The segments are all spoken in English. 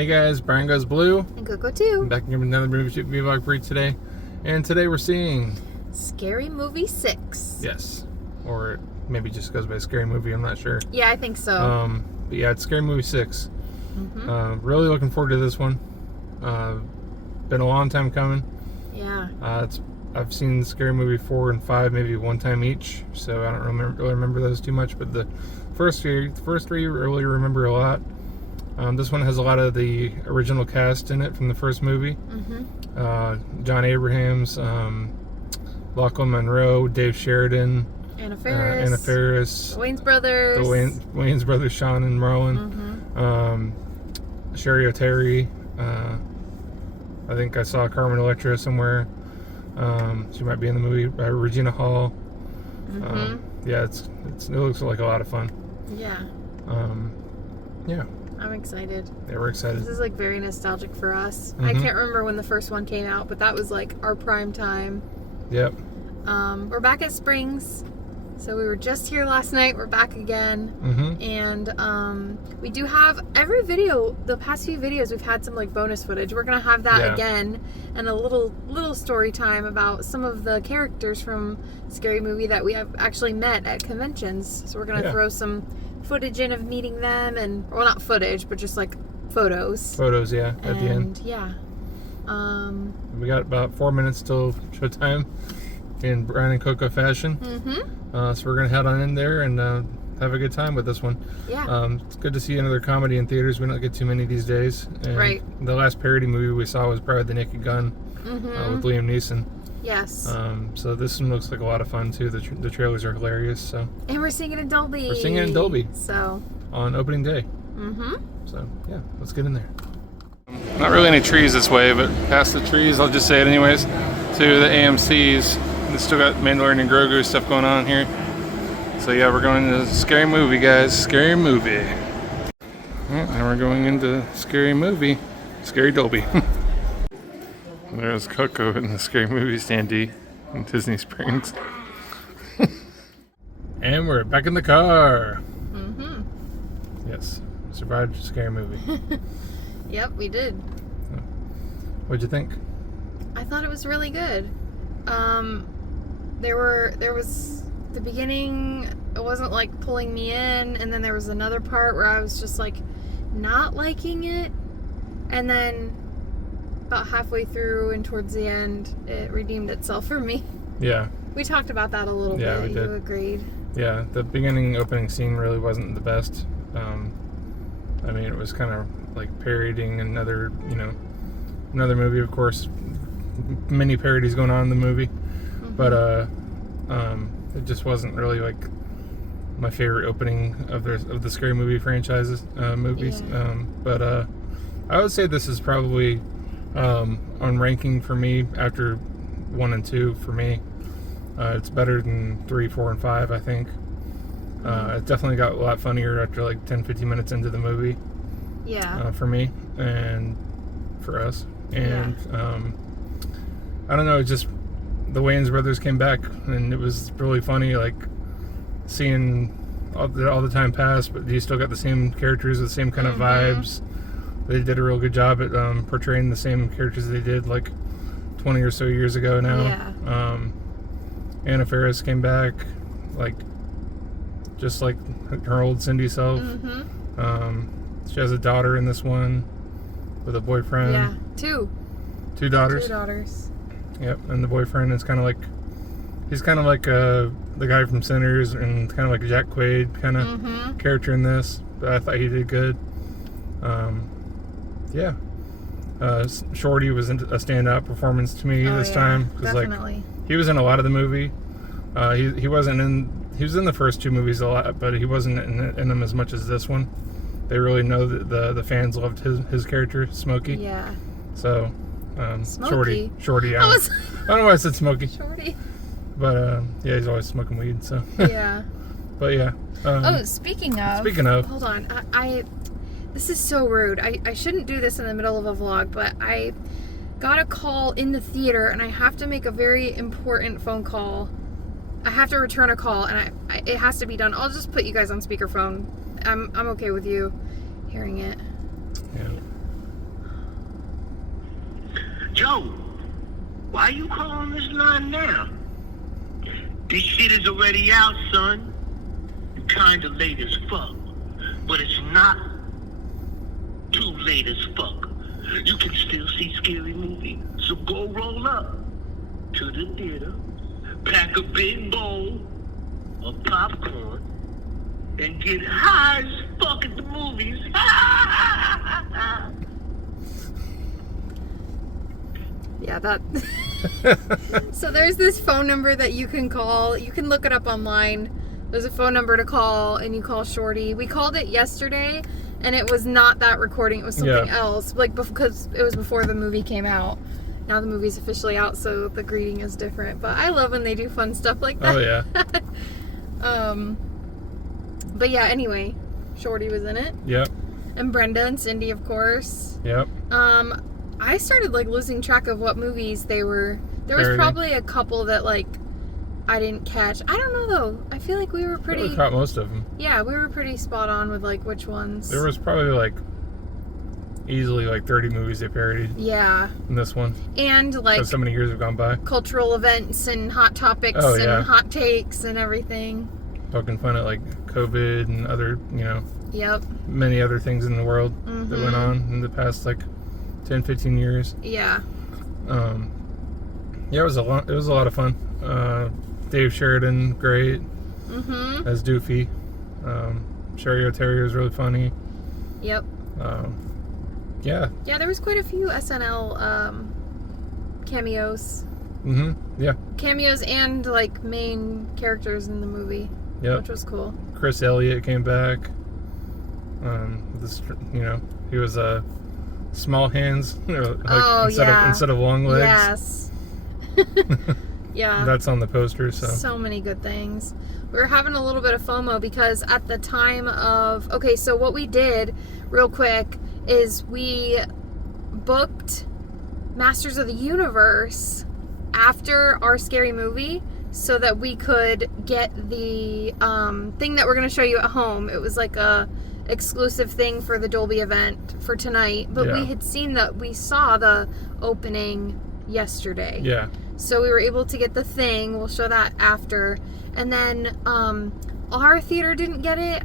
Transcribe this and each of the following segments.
Hey guys, Brian Goes Blue. And Coco too. I'm back here with another movie vlog for you today. And today we're seeing... Scary Movie 6. Yes. Or maybe just goes by Scary Movie, I'm not sure. Yeah, I think so. But yeah, it's Scary Movie 6. Really looking forward to this one. Been a long time coming. Yeah. I've seen Scary Movie 4 and 5 maybe one time each, so I don't really remember those too much, but the first three really remember a lot. This one has a lot of the original cast in it from the first movie. John Abrahams, Lachlan Monroe, Dave Sheridan, Anna Faris, the Wayans brothers, Wayans brothers, Sean and Marlon, Sherry O'Terry. I think I saw Carmen Electra somewhere. She might be in the movie. Regina Hall. Yeah, it looks like a lot of fun. Yeah. Yeah. I'm excited. Yeah, we're excited. This is like very nostalgic for us. I can't remember when the first one came out, but that was like our prime time. Yep. We're back at Springs. So we were just here last night. We're back again. And we do have every video, the past few videos, we've had some like bonus footage. We're gonna have that again, and a little story time about some of the characters from Scary Movie that we have actually met at conventions. So we're gonna throw some footage in of meeting them, and well, not footage, but just like photos. At the end. Yeah. We got about 4 minutes till showtime in Brian and Coco fashion. So we're gonna head on in there and have a good time with this one. Yeah. It's good to see another comedy in theaters. We don't get too many these days. And the last parody movie we saw was probably The Naked Gun with Liam Neeson. Yes. So this one looks like a lot of fun too. The trailers are hilarious. So. And we're seeing it in Dolby. We're seeing it in Dolby. So. On opening day. So yeah, let's get in there. Not really any trees this way, but past the trees, I'll just say it anyways, to the AMC's. They still got Mandalorian and Grogu stuff going on here. So yeah, we're going to Scary Movie, guys. Scary Movie. Now we're going into Scary Movie. Scary Dolby. There's Coco in the Scary Movie standee in Disney Springs. And we're back in the car. Yes, survived Scary Movie. Yep, we did. What'd you think? I thought it was really good. There was the beginning, it wasn't like pulling me in, and then there was another part where I was just like not liking it, and then about halfway through and towards the end it redeemed itself for me. Yeah, we talked about that a little bit. Yeah, we did. You agreed. Yeah, the beginning opening scene really wasn't the best. I mean, it was kind of like parodying another movie, of course. Many parodies going on in the movie, but it just wasn't really like my favorite opening of the Scary Movie franchises movies. But I would say this is probably on ranking for me after 1 and 2 for me. It's better than 3, 4, and 5, I think. It definitely got a lot funnier after like 10-15 minutes into the movie. Yeah. For me and for us. And I don't know, it just the Wayans brothers came back, and it was really funny, like seeing all the time pass, but you still got the same characters with the same kind of vibes. They did a real good job at portraying the same characters they did like 20 or so years ago now. Yeah. Anna Faris came back, like just like her old Cindy self. She has a daughter in this one with a boyfriend. Yeah, two daughters. Yep, and the boyfriend is kind of like, he's kind of like the guy from Sinners, and kind of like a Jack Quaid kind of character in this. But I thought he did good. Yeah. Shorty was a standout performance to me this time, because like he was in a lot of the movie. He was in the first 2 movies a lot, but he wasn't in them as much as this one. They really know that the fans loved his character, Smokey. Yeah. So, Shorty. I don't know why I said Smokey. Shorty. But yeah, he's always smoking weed. So. Yeah. But yeah. Speaking of. Hold on. This is so rude. I shouldn't do this in the middle of a vlog, but I got a call in the theater, and I have to make a very important phone call. I have to return a call, and it has to be done. I'll just put you guys on speakerphone. I'm okay with you hearing it. Yeah. Joe, why you calling this line now? This shit is already out, son. You kinda late as fuck. But it's not too late as fuck. You can still see Scary Movie. So go roll up to the theater, pack a big bowl of popcorn, and get high as fuck at the movies. Yeah, that. So there's this phone number that you can call. You can look it up online. There's a phone number to call, and you call Shorty. We called it yesterday, and it was not that recording. It was something else, like because it was before the movie came out. Now the movie's officially out, so the greeting is different. But I love when they do fun stuff like that. Oh yeah. But yeah. Anyway, Shorty was in it. Yep. And Brenda and Cindy, of course. Yep. I started like losing track of what movies they were. There was probably a couple that like I didn't catch. I don't know though. I feel like we were pretty. We caught most of them. Yeah, we were pretty spot on with like which ones. There was probably like easily like 30 movies they parodied. Yeah. In this one. And like so many years have gone by. Cultural events and hot topics and hot takes and everything. Poking fun at like COVID and other, Yep. many other things in the world that went on in the past like 10, 15 years. Yeah. Yeah, it was a lot of fun. Dave Sheridan, great. As Doofy. Sherry O'Terry was really funny. Yep. Yeah. Yeah, there was quite a few SNL cameos. Yeah. Cameos and like main characters in the movie. Yep. Which was cool. Chris Elliott came back. He was small hands, instead of long legs. Yes. Yeah. That's on the poster. So many good things. We were having a little bit of FOMO because at the time of so what we did real quick is we booked Masters of the Universe after our Scary Movie so that we could get the thing that we're going to show you at home. It was like a exclusive thing for the Dolby event for tonight, but we saw the opening yesterday. Yeah. So we were able to get the thing. We'll show that after. And then our theater didn't get it,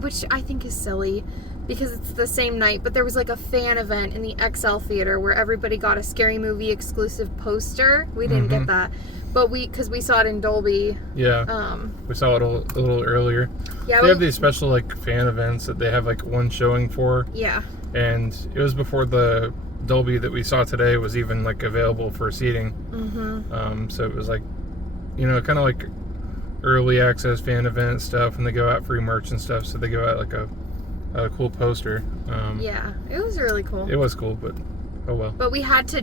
which I think is silly because it's the same night, but there was like a fan event in the XL theater where everybody got a Scary Movie exclusive poster. We didn't get that. But because we saw it in Dolby. Yeah. We saw it a little earlier. Yeah. They have these special like fan events that they have like one showing for. Yeah. And it was before the Dolby that we saw today was even like available for seating. So it was like, kind of like early access fan event stuff, and they go out free merch and stuff. So they go out like a cool poster. Yeah, it was really cool. It was cool, but oh well. But we had to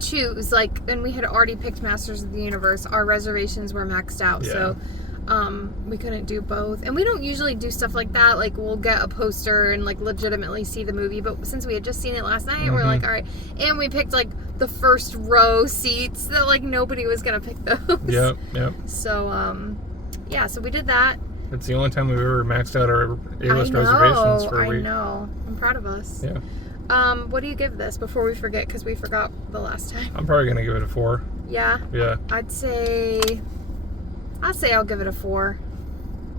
choose, and we had already picked Masters of the Universe. Our reservations were maxed out, so we couldn't do both. And we don't usually do stuff like that. Like, we'll get a poster and like legitimately see the movie. But since we had just seen it last night, we're like, all right. And we picked like the first row seats that like nobody was gonna pick those. Yep. So so we did that. It's the only time we've ever maxed out our A-list reservations for a week. I know. I'm proud of us. Yeah. What do you give this before we forget? Because we forgot the last time. I'm probably gonna give it a 4. Yeah. Yeah. I'd say I'll give it a 4.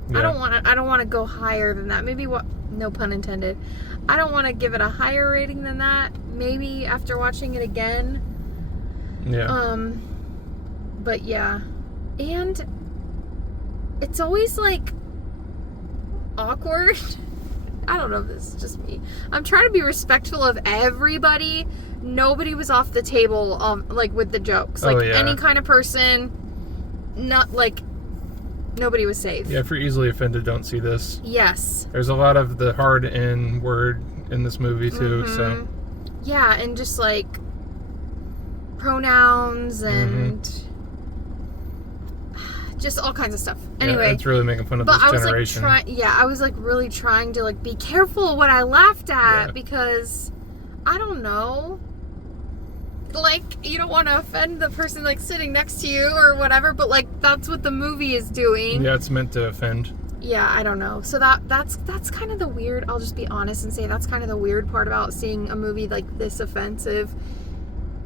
Yeah. I don't want to go higher than that. Maybe no pun intended. I don't want to give it a higher rating than that. Maybe after watching it again. Yeah. But yeah. And it's always like awkward. I don't know if this is just me. I'm trying to be respectful of everybody. Nobody was off the table like with the jokes. Like any kind of person, not like nobody was safe. Yeah, if you're easily offended, don't see this. Yes. There's a lot of the hard N word in this movie too, so. Yeah, and just like pronouns and just all kinds of stuff. Anyway, it's really making fun of this generation. I was like really trying to like be careful what I laughed at because I don't know. Like, you don't want to offend the person like sitting next to you or whatever, but like that's what the movie is doing. Yeah, it's meant to offend. Yeah, I don't know. So that's kind of the weird. I'll just be honest and say that's kind of the weird part about seeing a movie like this offensive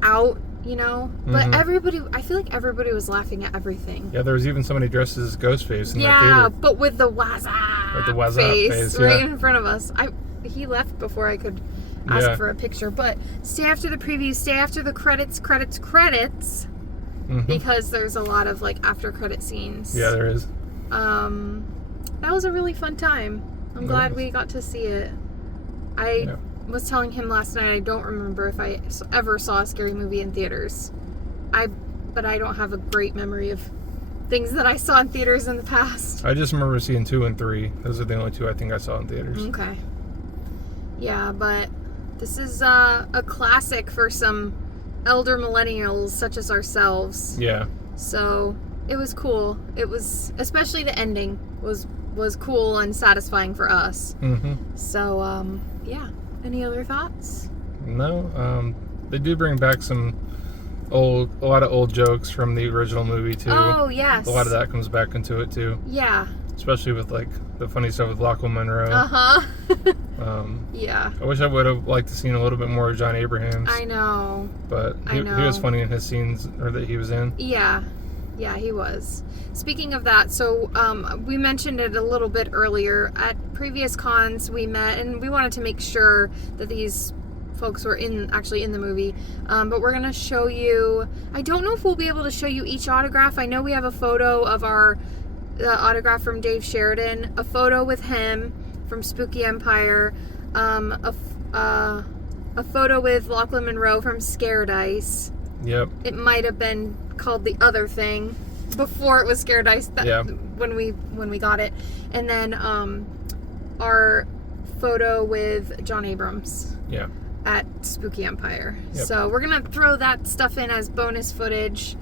out, you know. But I feel like everybody was laughing at everything. Yeah, there was even somebody dressed as Ghostface in that Yeah, theater. but with the wazza face right in front of us. He left before I could ask for a picture. But stay after the preview, stay after the credits, because there's a lot of like after credit scenes. Yeah, there is. That was a really fun time. I'm glad we got to see it. I was telling him last night, I don't remember if I ever saw a scary movie in theaters. But I don't have a great memory of things that I saw in theaters in the past. I just remember seeing 2 and 3. Those are the only 2 I think I saw in theaters. Okay. Yeah, but this is a classic for some elder millennials such as ourselves. Yeah. So it was cool. It was, especially the ending was cool and satisfying for us. So yeah. Any other thoughts? No. They do bring back a lot of old jokes from the original movie too. Oh yes. A lot of that comes back into it too. Yeah. Especially with like the funny stuff with Lachlan Monroe. Yeah. I wish I would have liked to seen a little bit more of John Abrahams. I know. But he was funny in his scenes that he was in. Yeah. Yeah, he was. Speaking of that, so we mentioned it a little bit earlier. At previous cons we met, and we wanted to make sure that these folks were actually in the movie. But we're going to show you, I don't know if we'll be able to show you each autograph. I know we have a photo of the autograph from Dave Sheridan, a photo with him from Spooky Empire, a photo with Lachlan Monroe from Scared Ice. Yep. It might have been called The Other Thing before it was Scared Ice when we got it. And then our photo with John Abrams. Yeah. At Spooky Empire. Yep. So we're gonna throw that stuff in as bonus footage,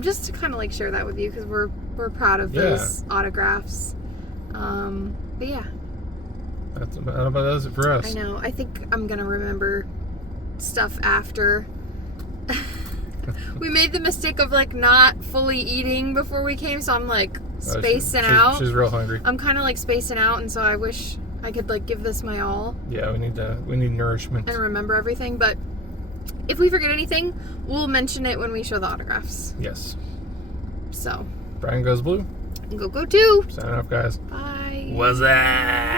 just to kind of like share that with you, because we're proud of those autographs. But yeah, that about does it for us. I know. I think I'm gonna remember stuff after. We made the mistake of like not fully eating before we came, so I'm like spacing out. She's real hungry. I'm kind of like spacing out, and so I wish I could like give this my all. Yeah, we need nourishment and remember everything. But if we forget anything, we'll mention it when we show the autographs. Yes. So Brian Goes Blue. Go too. Signing off, guys. Bye. What's that?